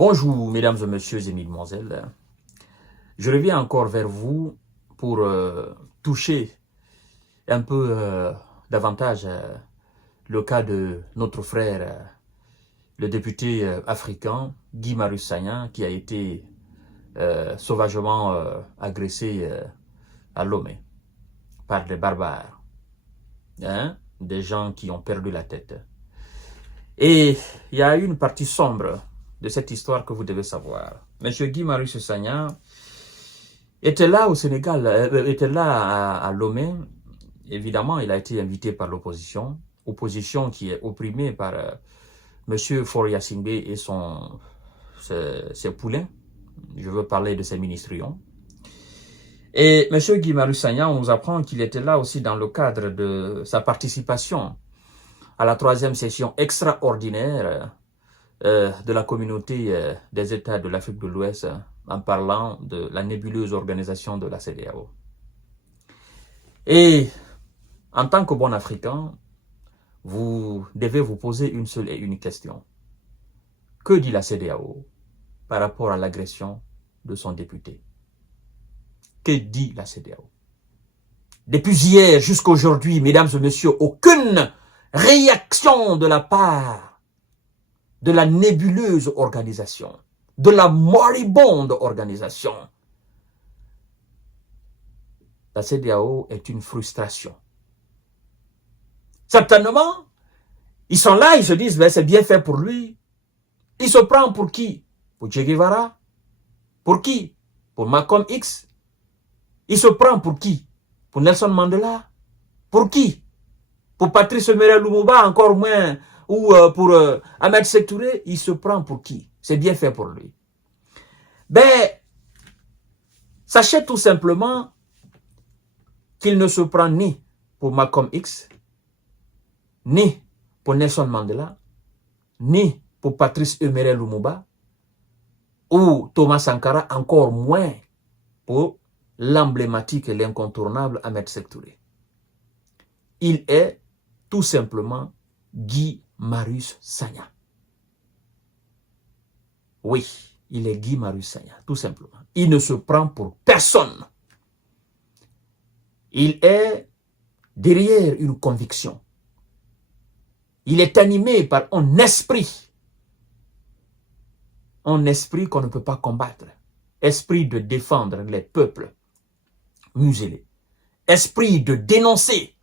Bonjour, mesdames et messieurs et mesdemoiselles. Je reviens encore vers vous pour toucher un peu davantage le cas de notre frère, le député africain Guy Marius Sagna, qui a été sauvagement agressé à Lomé par des barbares, des gens qui ont perdu la tête. Et il y a une partie sombre de cette histoire que vous devez savoir. Monsieur Guy Marius Sagna était là au Sénégal, était là à Lomé. Évidemment, il a été invité par l'opposition, opposition qui est opprimée par Monsieur Foria Singbe et ses poulains. Je veux parler de ses ministrions. Et Monsieur Guy Marius Sagna, on nous apprend qu'il était là aussi dans le cadre de sa participation à la 3e session extraordinaire de la communauté des États de l'Afrique de l'Ouest en parlant de la nébuleuse organisation de la CEDEAO. Et en tant que bon Africain, vous devez vous poser une seule et unique question. Que dit la CEDEAO par rapport à l'agression de son député? Que dit la CEDEAO? Depuis hier jusqu'à aujourd'hui, mesdames et messieurs, aucune réaction de la part de la nébuleuse organisation, de la moribonde organisation. La CEDEAO est une frustration. Certainement, ils sont là, ils se disent, ben, c'est bien fait pour lui. Il se prend pour qui? Pour Che Guevara? Pour qui? Pour Malcolm X? Il se prend pour qui? Pour Nelson Mandela? Pour qui? Pour Patrice Emery Lumumba, encore moins, ou pour Ahmed Sékou Touré, il se prend pour qui? C'est bien fait pour lui. Ben, sachez tout simplement qu'il ne se prend ni pour Malcolm X, ni pour Nelson Mandela, ni pour Patrice Emery Lumumba, ou Thomas Sankara, encore moins pour l'emblématique et l'incontournable Ahmed Sékou Touré. Il est tout simplement Guy Marius Sagna. Oui, il est Guy Marius Sagna, tout simplement. Il ne se prend pour personne. Il est derrière une conviction. Il est animé par un esprit qu'on ne peut pas combattre. Esprit de défendre les peuples muselés. Esprit de dénoncer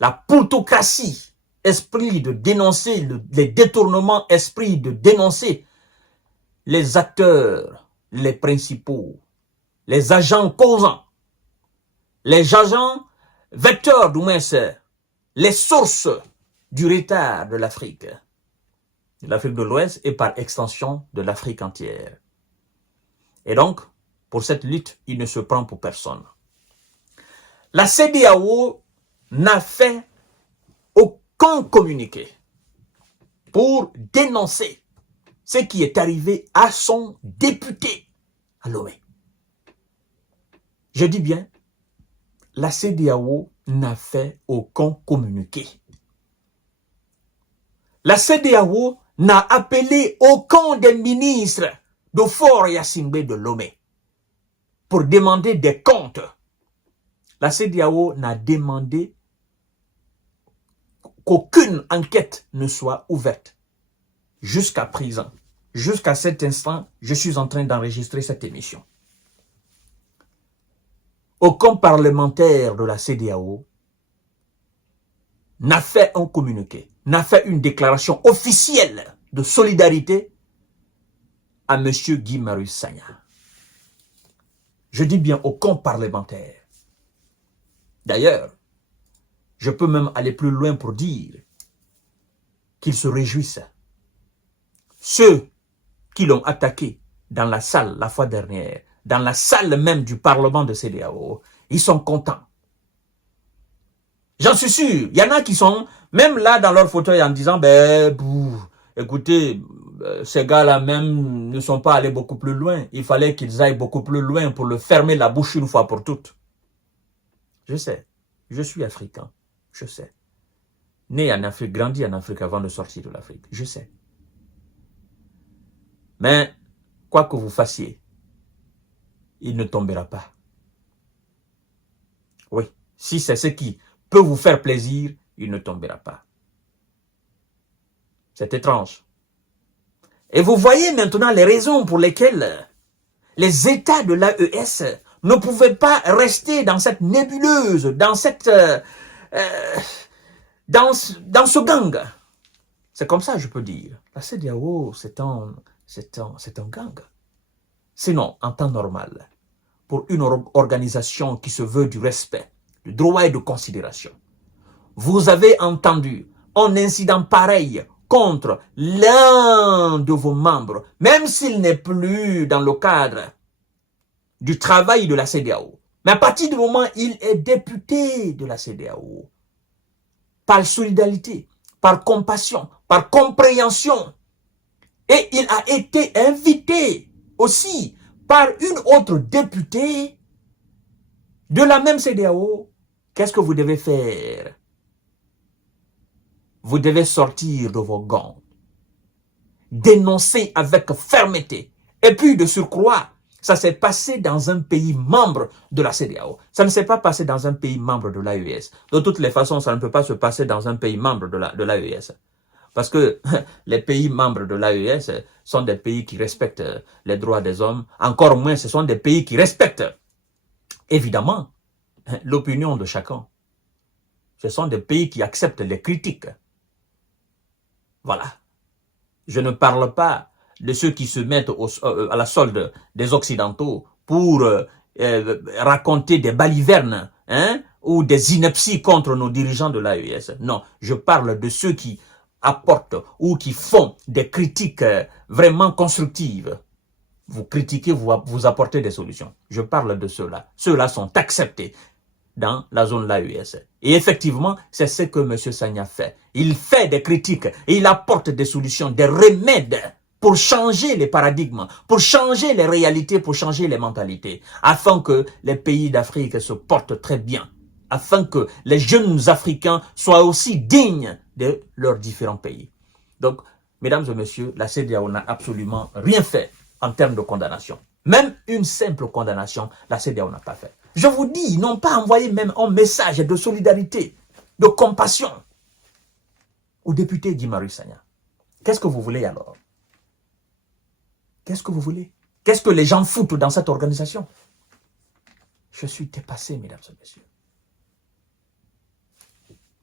la plutocratie. Esprit de dénoncer les détournements. Esprit de dénoncer les acteurs, les principaux, les agents causants, les agents vecteurs, du moins les sources du retard de l'Afrique de l'Ouest et par extension de l'Afrique entière. Et donc, pour cette lutte, il ne se prend pour personne. La CEDEAO n'a fait aucun communiqué pour dénoncer ce qui est arrivé à son député à Lomé. Je dis bien, la CEDEAO n'a fait aucun communiqué. La CEDEAO n'a appelé aucun des ministres de Foria Singbe de Lomé pour demander des comptes. La CEDEAO n'a demandé qu'aucune enquête ne soit ouverte jusqu'à présent. Jusqu'à cet instant, je suis en train d'enregistrer cette émission. Aucun parlementaire de la CEDEAO n'a fait un communiqué, n'a fait une déclaration officielle de solidarité à M. Guy Marius Sagna. Je dis bien aucun parlementaire. D'ailleurs, je peux même aller plus loin pour dire qu'ils se réjouissent. Ceux qui l'ont attaqué dans la salle la fois dernière, dans la salle même du Parlement de CEDEAO, ils sont contents. J'en suis sûr, il y en a qui sont même là dans leur fauteuil en disant, ben, écoutez, ces gars-là même ne sont pas allés beaucoup plus loin. Il fallait qu'ils aillent beaucoup plus loin pour le fermer la bouche une fois pour toutes. Je sais, je suis africain, je sais. Né en Afrique, grandi en Afrique avant de sortir de l'Afrique, je sais. Mais quoi que vous fassiez, il ne tombera pas. Oui, si c'est ce qui peut vous faire plaisir, il ne tombera pas. C'est étrange. Et vous voyez maintenant les raisons pour lesquelles les États de l'AES ne pouvaient pas rester dans cette nébuleuse, dans cette, dans ce gang. C'est comme ça, je peux dire. La CEDEAO, c'est un gang. Sinon, en temps normal, pour une organisation qui se veut du respect, du droit et de considération, vous avez entendu un incident pareil contre l'un de vos membres, même s'il n'est plus dans le cadre du travail de la CEDEAO. Mais à partir du moment où il est député de la CEDEAO, par solidarité, par compassion, par compréhension, et il a été invité aussi par une autre députée de la même CEDEAO, qu'est-ce que vous devez faire? Vous devez sortir de vos gangs, dénoncer avec fermeté. Et puis de surcroît, ça s'est passé dans un pays membre de la CEDEAO. Ça ne s'est pas passé dans un pays membre de l'AES. De toutes les façons, ça ne peut pas se passer dans un pays membre de l'AES. Parce que les pays membres de l'AES sont des pays qui respectent les droits des hommes. Encore moins, ce sont des pays qui respectent, évidemment, l'opinion de chacun. Ce sont des pays qui acceptent les critiques. Voilà. Je ne parle pas de ceux qui se mettent à la solde des Occidentaux pour raconter des balivernes ou des inepties contre nos dirigeants de l'AES. Non, je parle de ceux qui apportent ou qui font des critiques vraiment constructives. Vous critiquez, vous apportez des solutions. Je parle de ceux-là. Ceux-là sont acceptés dans la zone de l'AES. Et effectivement, c'est ce que M. Sagna fait. Il fait des critiques et il apporte des solutions, des remèdes pour changer les paradigmes, pour changer les réalités, pour changer les mentalités, afin que les pays d'Afrique se portent très bien, afin que les jeunes Africains soient aussi dignes de leurs différents pays. Donc, mesdames et messieurs, la CEDEAO n'a absolument rien fait en termes de condamnation. Même une simple condamnation, la CEDEAO n'a pas fait. Je vous dis, ils n'ont pas envoyé même un message de solidarité, de compassion au député Guy Marius Sagna. Qu'est-ce que vous voulez alors? Qu'est-ce que vous voulez? Qu'est-ce que les gens foutent dans cette organisation? Je suis dépassé, mesdames et messieurs.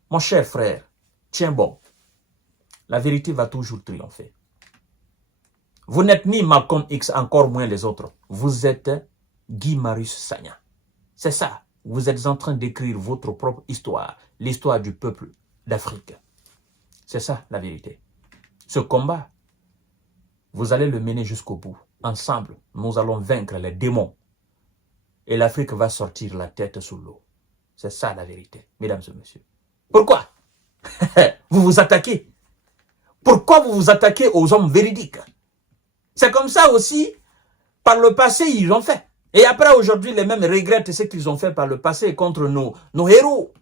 Mon cher frère, tiens bon, la vérité va toujours triompher. Vous n'êtes ni Malcolm X, encore moins les autres. Vous êtes Guy Marius Sagna. C'est ça. Vous êtes en train d'écrire votre propre histoire, l'histoire du peuple d'Afrique. C'est ça la vérité. Ce combat, vous allez le mener jusqu'au bout. Ensemble, nous allons vaincre les démons. Et l'Afrique va sortir la tête sous l'eau. C'est ça la vérité, mesdames et messieurs. Pourquoi vous vous attaquez? Pourquoi vous vous attaquez aux hommes véridiques? C'est comme ça aussi, par le passé, ils ont fait. Et après, aujourd'hui, les mêmes regrettent ce qu'ils ont fait par le passé contre nos héros.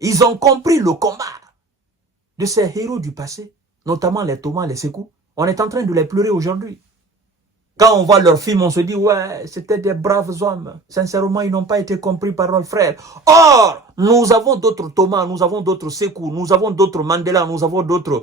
Ils ont compris le combat de ces héros du passé, notamment les Thomas, les Sékou. On est en train de les pleurer aujourd'hui. Quand on voit leurs films, on se dit, ouais, c'était des braves hommes. Sincèrement, ils n'ont pas été compris par leurs frères. Or, nous avons d'autres Thomas, nous avons d'autres Sékou, nous avons d'autres Mandela, nous avons d'autres...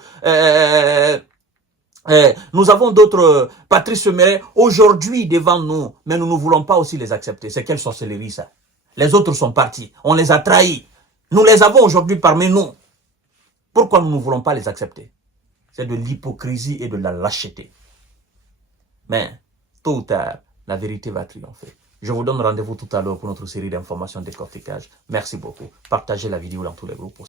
nous avons d'autres Patrice Emery aujourd'hui devant nous, mais nous ne voulons pas aussi les accepter. C'est quelle sorcellerie ça? Les autres sont partis, on les a trahis. Nous les avons aujourd'hui parmi nous. Pourquoi nous ne voulons pas les accepter? C'est de l'hypocrisie et de la lâcheté. Mais, tôt ou tard, la vérité va triompher. Je vous donne rendez-vous tout à l'heure pour notre série d'informations décortiquage. Merci beaucoup. Partagez la vidéo dans tous les groupes.